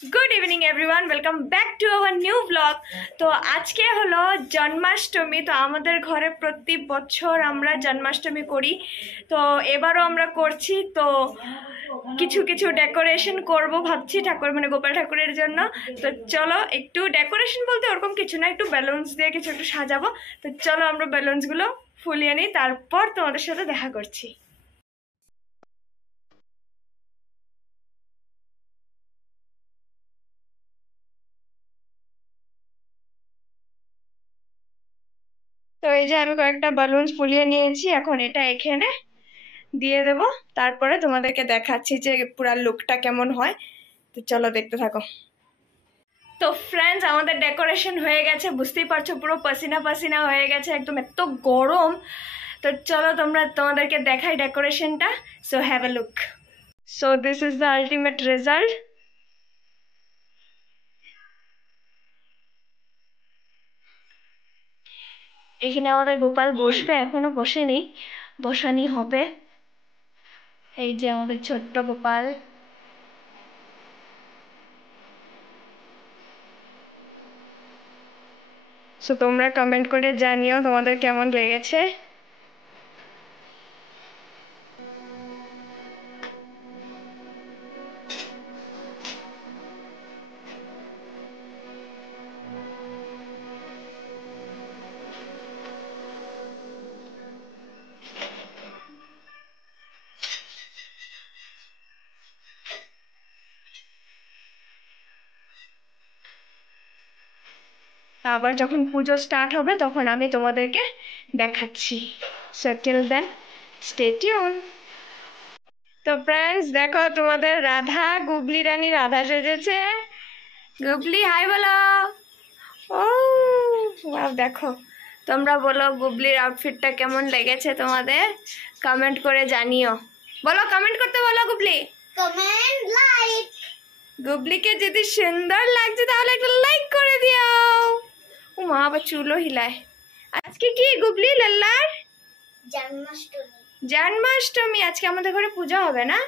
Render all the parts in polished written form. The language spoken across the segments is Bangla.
Good evening everyone, welcome back to our new blog. তো আজকে হলো জন্মাষ্টমী। তো আমাদের ঘরে প্রতি বছর আমরা জন্মাষ্টমী করি, তো এবারও আমরা করছি। তো কিছু কিছু ডেকোরেশন করব ভাবছি, ঠাকুর মানে গোপাল ঠাকুরের জন্য। তো চলো, একটু ডেকোরেশন বলতে ওরকম কিছু না, একটু বেলুনস দিয়ে কিছু একটু সাজাবো। তো চলো আমরা বেলুনসগুলো ফুলিয়ে নিই, তারপর তোমাদের সাথে দেখা করছি। তো এই যে আমি কয়েকটা বালুন ফুলিয়ে নিয়েছি, এখন এটা এখানে দিয়ে দেব। তারপরে তোমাদেরকে দেখাচ্ছি যে পুরো লুকটা কেমন হয়। তো চলো দেখতে থাকো। তো ফ্রেন্ডস, আমাদের ডেকোরেশন হয়ে গেছে, বুঝতেই পারছো পুরো পাসিনা পাসিনা হয়ে গেছে, একদম এত গরম। তো চলো তোমাদেরকে দেখাই ডেকোরেশনটা। So have a look. So this is the ultimate result. এখানে আমাদের গোপাল বসবে, এখনো বসেনি, বসানি হবে। এই যে আমাদের ছোট্ট গোপাল। সো তোমরা কমেন্ট করে জানিও তোমাদের কেমন লেগেছে। আবার যখন পুজো স্টার্ট হবে তখন আমি তোমাদেরকে দেখাচ্ছি। So till then stay tuned. তো ফ্রেন্ডস দেখো, তোমাদের রাধা, গুবলি রানী রাধা সেজেছে। গুবলি হাই বলো। ও ওয়াও, দেখো। তোমরা বলো গুবলির আউটফিটটা কেমন লেগেছে তোমাদের, কমেন্ট করে জানিও। বলো, কমেন্ট করতে বলো গুবলি। Comment like. গুবলিকে যদি সুন্দর লাগছে তাহলে একটা লাইক করে দিও। ও মা, আবার চুলও হিলায়। আজকে কি গুবলি লাল্লার জন্মাষ্টমী। জন্মাষ্টমী। আজকে আমাদের ঘরে পূজা হবে না?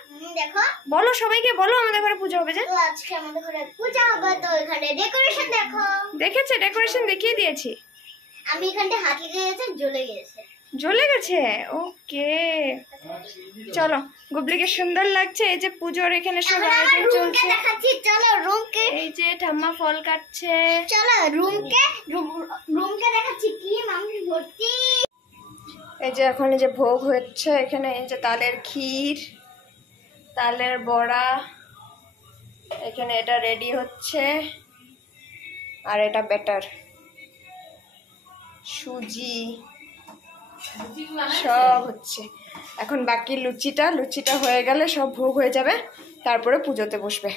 দেখো, বলো সবাইকে, বলো আমাদের ঘরে পূজা হবে যে। তো আজকে আমাদের ঘরে পূজা হবে, তো এখানে ডেকোরেশন দেখো। দেখেছে, ডেকোরেশন দেখিয়ে দিয়েছি। আমি এখানটা হাত লেগে গেছে, জ্বলে গেছে। জ্বলে গেছে? ওকে, চলো। গুবলিকে সুন্দর লাগছে। এই যে পুজোর এখানে সব আয়োজন চলছে। দেখাচ্ছি, চলো রুমকে। এই যে ঠাম্মা ফল কাটছে। চলো রুমকে দেখাচ্ছি, কি মামনি ভর্তি। এই যে এখন এই যে ভোগ হচ্ছে এখানে, এই যে তালের ক্ষীর, তালের বড়া, এখানে এটা রেডি হচ্ছে। আর এটা ব্যাটার, সুজি সব হচ্ছে। এখন বাকি লুচিটা হয়ে গেলে সব ভোগ হয়ে যাবে, তারপরে পুজোতে বসবে।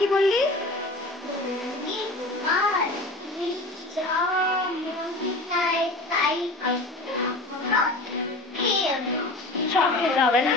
কি বললি? সব খেতে হবে না?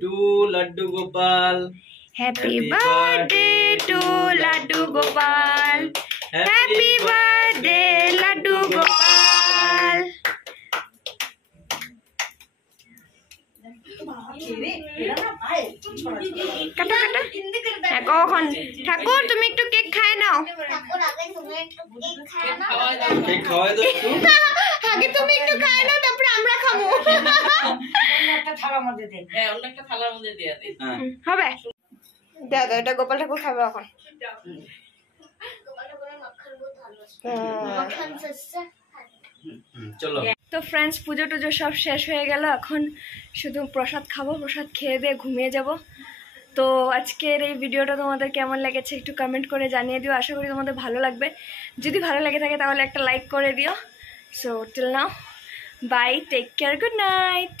to Laddu Gopal. Happy birthday to Laddu Gopal. Happy birthday Laddu Gopal. কাটা কাটা কখন ঠাকুর তুমি একটু কেক খায় নাও। কেক খাওয়াই দাও একটু। আগে তুমি একটু খায় নাও তারপর আমরা খাবো। একটা থালার মধ্যে দে। হ্যাঁ, অন্য একটা থালার মধ্যে দিয়ে দে। হবে দাও দাও, এটা গোপাল ঠাকুর খাবে এখন। চলো। তো ফ্রেন্ডস, পুজো টুজো সব শেষ হয়ে গেল, এখন শুধু প্রসাদ খাবো, প্রসাদ খেয়ে দিয়ে ঘুমিয়ে যাব। তো আজকের এই ভিডিওটা তোমাদের কেমন লেগেছে একটু কমেন্ট করে জানিয়ে দিও, আশা করি তোমাদের ভালো লাগবে। যদি ভালো লেগে থাকে তাহলে একটা লাইক করে দিও। So till now, bye, take care, good night.